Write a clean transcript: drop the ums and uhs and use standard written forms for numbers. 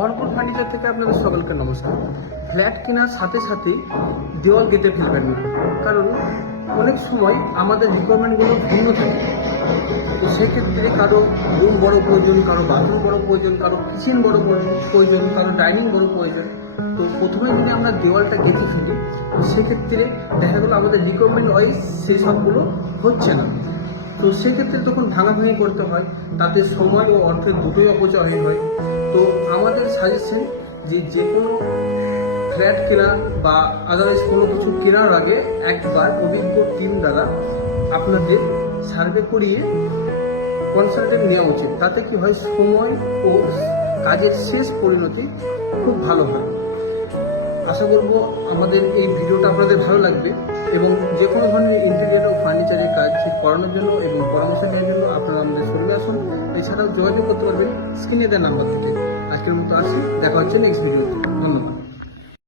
ভরপুর ফার্নিচার থেকে আপনাদের সকলকে নমস্কার। ফ্ল্যাট কেনার সাথে সাথেই দেওয়াল কেটে ফেলবেন না, কারণ অনেক সময় আমাদের রিকোয়ারমেন্টগুলো ভিন্ন থাকে। তো সেক্ষেত্রে কারো রুম বড় প্রয়োজন, কারো বাথরুম বড় প্রয়োজন, কারো কিচেন বড় প্রয়োজন, কারো ডাইনিং বড় প্রয়োজন। তো প্রথমে যদি আমরা দেওয়ালটা কেটে ফেলি, তো সেক্ষেত্রে দেখা গেলো আমাদের রিকোয়ারমেন্ট ওয়াইজ সেই সবগুলো হচ্ছে না। তো সেক্ষেত্রে তখন ভাঙাভাঙি করতে হয়, তাতে সময় ও অর্থের দুটোই অপচয় হয়। তো আমাদের সাজেশন যে কোনো ফ্ল্যাট কেনা বা আদারওয়াইজ কোনো কিছু কেনার আগে একবার অভিজ্ঞ টিম দ্বারা আপনাদের সার্ভে করিয়ে কনসালটেন্ট নেওয়া উচিত। তাতে কি হয়, সময় ও কাজের শেষ পরিণতি খুব ভালো হয়। আশা করব আমাদের এই ভিডিওটা আপনাদের ভালো লাগবে এবং যে কোনো ধরনের ইন্টেরিয়র ও ফার্নিচারের কাজ করানোর জন্য এবং পরামর্শ নেওয়ার জন্য আপনারা আমাদের শোরুমে আসুন। এছাড়াও যোগাযোগ করতে পারবেন স্ক্রিনে দেওয়া নাম্বার থেকে। আজকের মতো আসি, দেখা হচ্ছে নেক্সট ভিডিওতে। ধন্যবাদ।